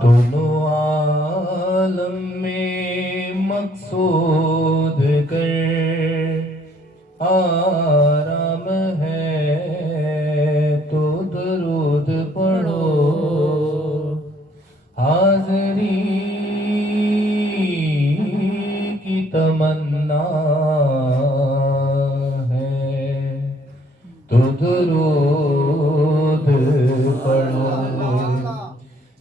दोनों आलम में मकसूद कर आराम है तो दरूद पढ़ो। हाज़री की तमन्ना है तो दरूद पढ़ो।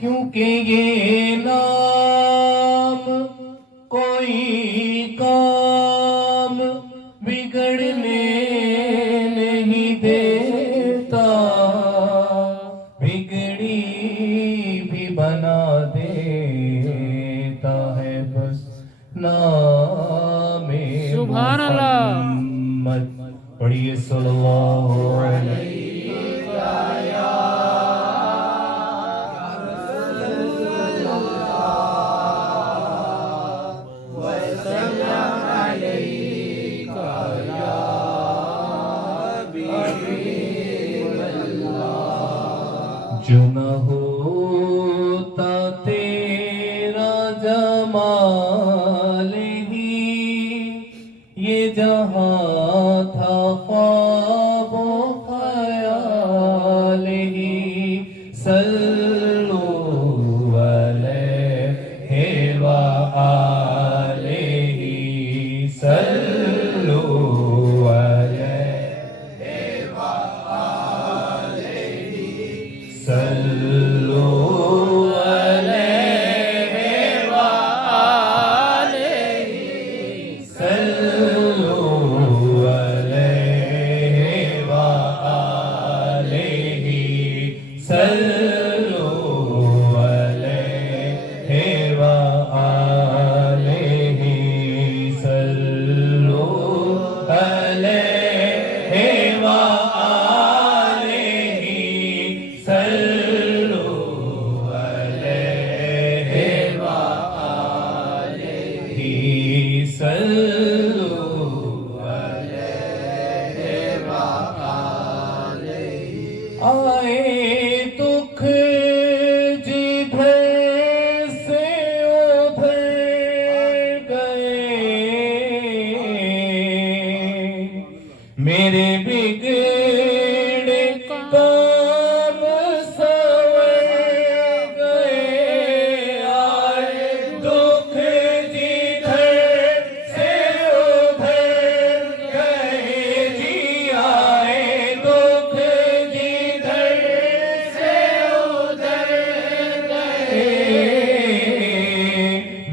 क्योंकि ये नाम कोई काम बिगड़ने नहीं देता, बिगड़ी भी बना देता है बस नामे सुभान अल्लाह। मोहम्मद। पढ़िए सल्लल्लाहु अलैहि जो न होता तेरा जमाल ही ये जहां था ख्वाबो ख्याल ही। सल्लु अलैहि व आलिहि सल्लु सल्लु अलैहि व आलिहि सल्लु अलैहि व आलिहि सल्लु अलैहि व आलिहि सल्लु अलैहि व आलिहि सल्लु अलैहि व आलिहि सल्लु अलैहि व आलिहि। आए दुख जिधर से उधर गए, मेरे बिगड़े काम संवर गए। आए दुख जिधर से उधर गए जी, आए दुख जिधर से उधर गए।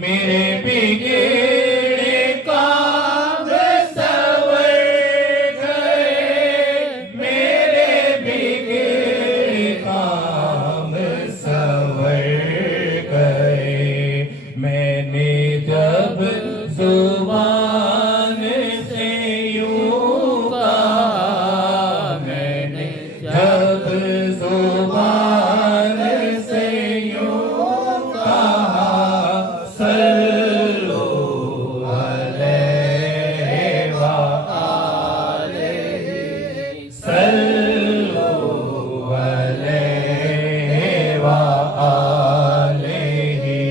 मेरे बिगड़े काम संवर गए, मेरे बिगड़े काम संवर गए। मैंने जब जुबान से यूं कहा, मैंने जब जुबान से यूं कहा, सल्लु अलैहि व आलिहि सल्लु अलैहि व आलिहि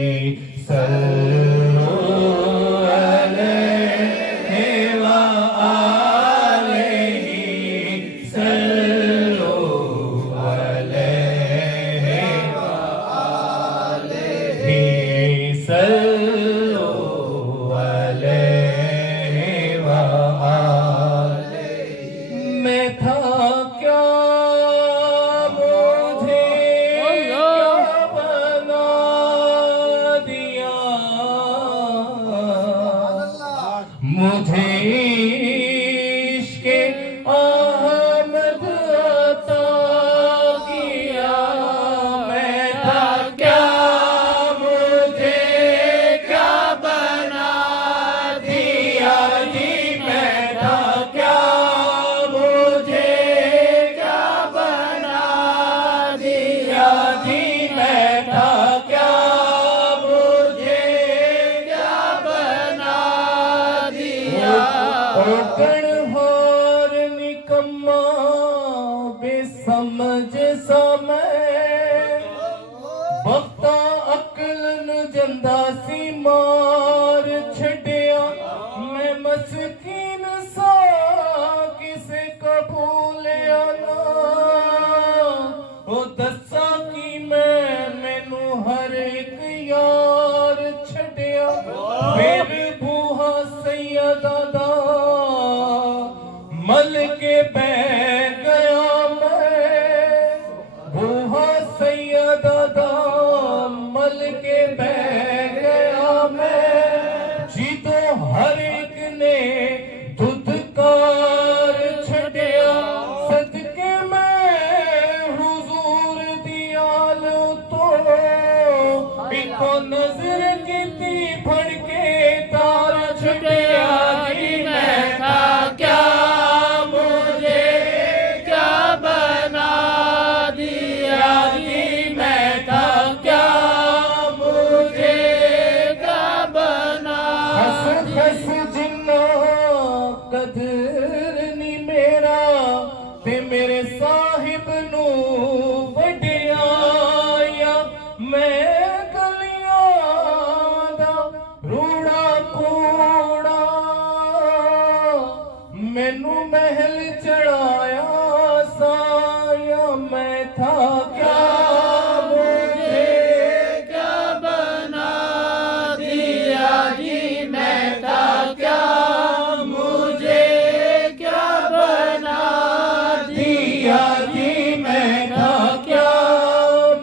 सल्लु अलैहि व आलिहि सल्लु अलैहि व आलिहि सल्लु अलैहि व आलिहि। मैं था क्या मुझे क्या बना दिया, मुझे इश्क़े अहमद अता किया। मैं था क्या मुझे क्या बना दिया जी, मैं था क्या मुझे क्या बना दिया जी, मैं था क्या मुझे क्या बना दिया। गणहार निकम्मा बेसमझ समय बख्ता अकल न जंदा सी मार छड़िया मैं मस्कीन सा किसे कबूलिया ना ओ दसा की मैनू हर एक यार छड़िया फिर बूहा सैयदा दा मल के बह गया मैं बूहा सैयदा दा मल के बह गया मैं जीतो हर एक ने दुदकार छड़िया सदके मैं हुजूर दी आल तो इको नजर की फड़ के तार छड़िया जी मैं था क्या मुझे क्या बना दिया जी मैं था क्या मुझे क्या बना हस हस जिन्ना कदर नी मेरा ते मेरे साहिब नू वडियाया मैं गलियां दा रूड़ा कूड़ा मैनू महल चढ़ाया साया मैं था क्या मुझे क्या बना दिया जी मैं था क्या मुझे क्या बना दिया जी मैं था क्या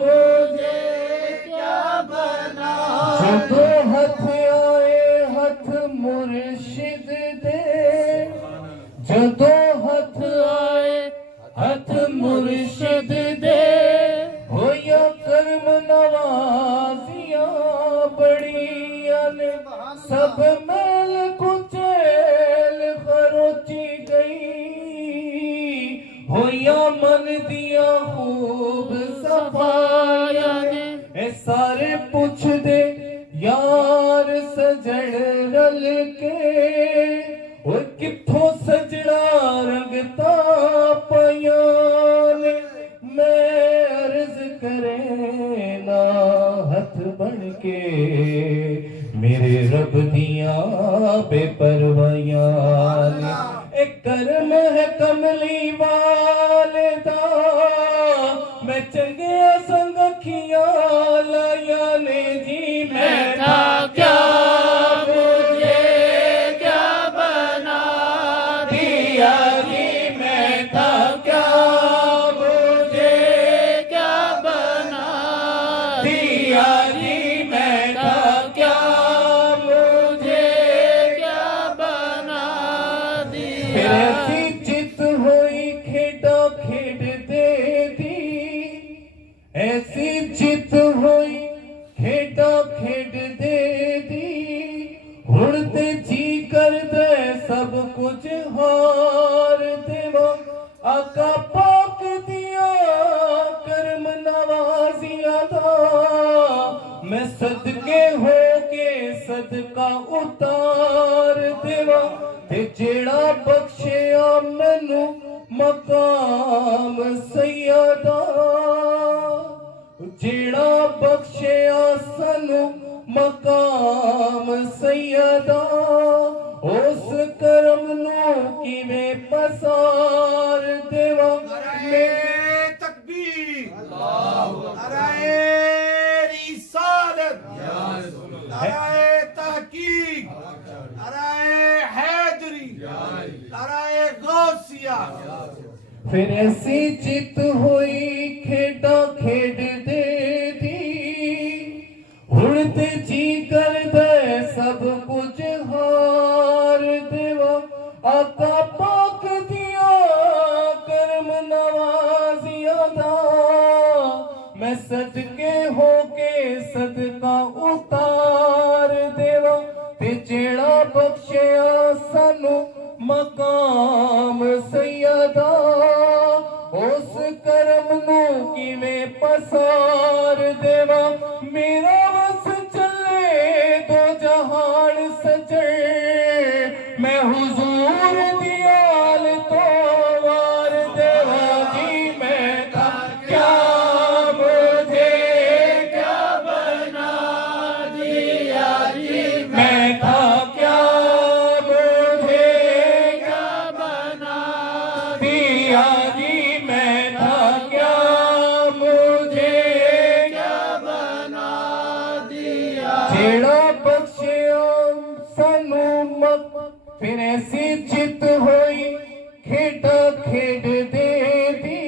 मुझे क्या बना जदों हथ आए हथ मुर्शिद दे जदों हथ आए हथ मुर्शिद दे होया कर्म नवाजियां बड़ियां ने सब मैल कुचैल खरोची गई होया मन दिया खूब सफाया ने ए सारे पुछ दे यार सजन रल के और किथों सजना रंगता पयान मैं अर्ज करे ना हथ बन के मेरे रब दिया बेपरवाहियां एक कर्म है कमली वाले दा मैं चंगिया संग अखियां लाया ने जी मैं था क्या मुझे क्या बना दिया जी मैं था क्या मुझे क्या बना दिया जी मैं था क्या मुझे क्या बना दिया फिर ऐसी चित हुई खेड़ा खेड़ दे दी ऐसी चित हुई खेड़ा खेड़ दे दी हुण ते जी कर दे सब कुछ हार देवा आका पाक दिया कर्म नवाजिया दा मैं सदके हो के सदका उतार देवा ते जेड़ा बख्शिया मैनू मकाम सैयदा जेड़ा बख्शिया सानू मकाम सैयदा उस करम नू किवें पसार देवा नाराए तकबीर नाराए रिसालत नाराए तहकीक नाराए हैदरी नाराए गौसिया फिर ऐसी चित हुई खेड़ा खेड़ दे दी हुण ते जी कर दे सब कुछ हार देवा आका पाक दिया कर्म नवाजिया दा मैं सदके हो के सदका उतार देवा ते जेड़ा बख्शिया सानू मकाम सैयदा उस करम नू किवें पसार देवा मेरा वस चले दो जहान सजन मैं हुजूर दी आल तो वार देवा जी मैं था क्या मुझे क्या बना जेड़ा बख्शिया सानू मत फिर ऐसी जित होई खेड़ा खेड दे दी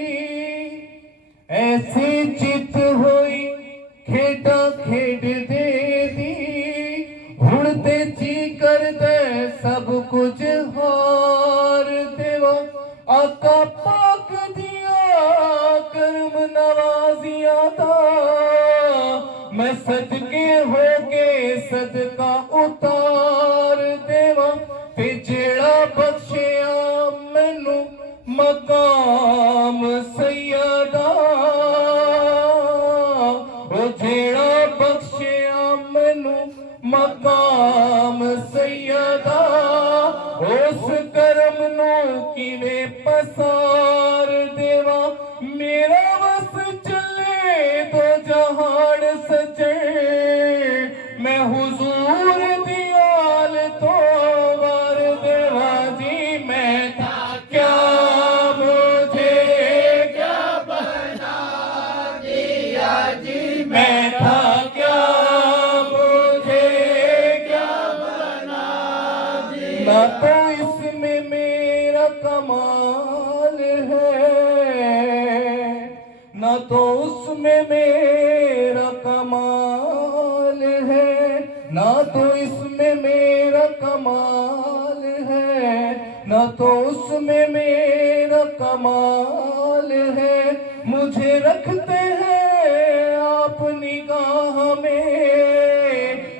ऐसी जित होई खेड़ा खेड दे दी हुण ते जी करदे सब कुछ हार देवा आका पाक दिया करम नवाजिया दा मैं सदके हो के सदका उतार देवा ते जेड़ा बख्शिया मैनू मकाम सैयदा ओ जेड़ा बख्शिया मैनू मकाम सैयदा उस करम नू किवें पसार देवा मेरा वस चले दो जहान सजे मैं हुजूर दी आल तो वार देवा जी मैं था क्या मुझे क्या बना दिया जी मैं था क्या मुझे क्या बना दिया ना तो इसमें मेरा कमाल है ना तो उसमें मेरा कमाल है ना तो इसमें मेरा कमाल है ना तो उसमें मेरा कमाल है मुझे रखते हैं आप निगाह में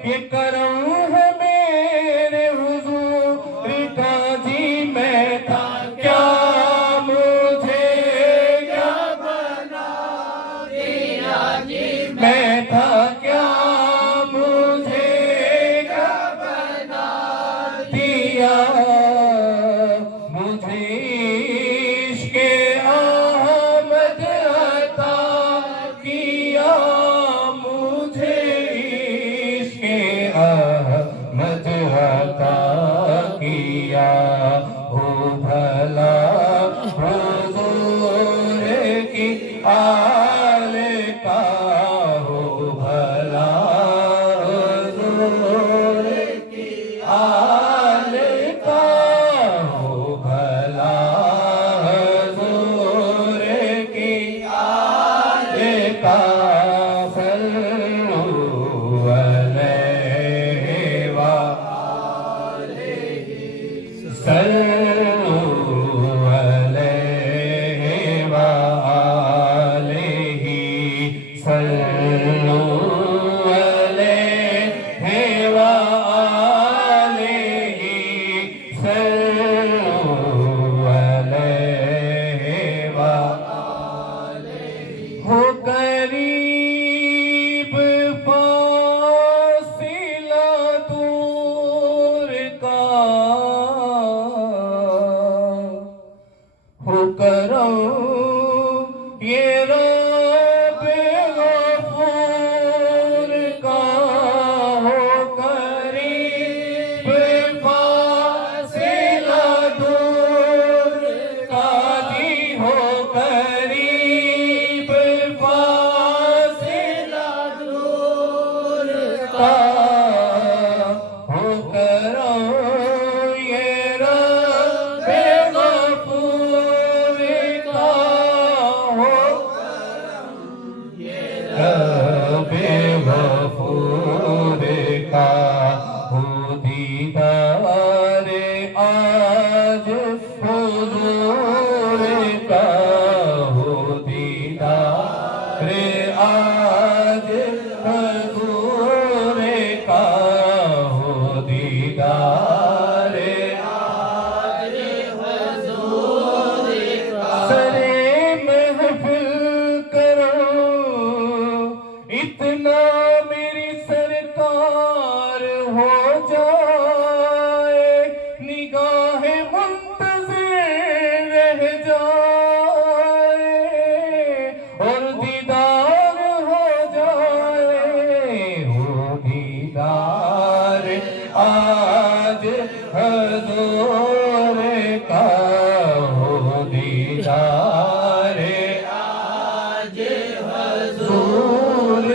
ये करम है मेरे हुजूर का जी मैं था क्या मुझे क्या बना दिया जी मैं था क्या मुझे क्या बना दिया मुझे इश्क़े अहमद अता किया मुझे इश्क़े अहमद अता किया हो भला हुजूर की आल का हो भला हुजूर की आल का हो भला हुजूर की आल का सल्लु अलैहि व सल्लु अलैहि व आलिहि सल्लु अलैहि व आलिहि सल्लु अलैहि व आलिहि हो करीब फासिला दूर का हो करम ये रब गफूर का हो करीब फासिला दूर का जी हो करीब फासिला दूर का हो करम ये रब गफूर का हो रब गफूर का हो दीदार आज हुजूर का हो दीदार आज हुजूर का हो दीदार आज हुजूर का सरे महफिल करो इतना मेरी सरकार हो जाए निगाह मुंतज़िर रह जाए और दीदार हो जाए हो दीदार आज हुजूर का हो दीदार आज हुजूर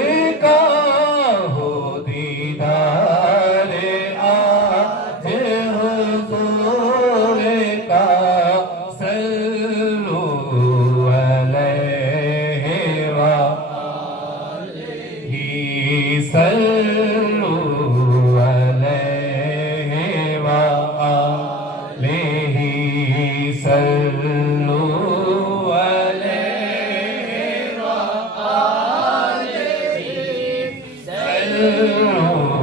का हो दीदार सल्लु अलैहि व आलिहि सल्लु अलैहि व आलिहि सल्लु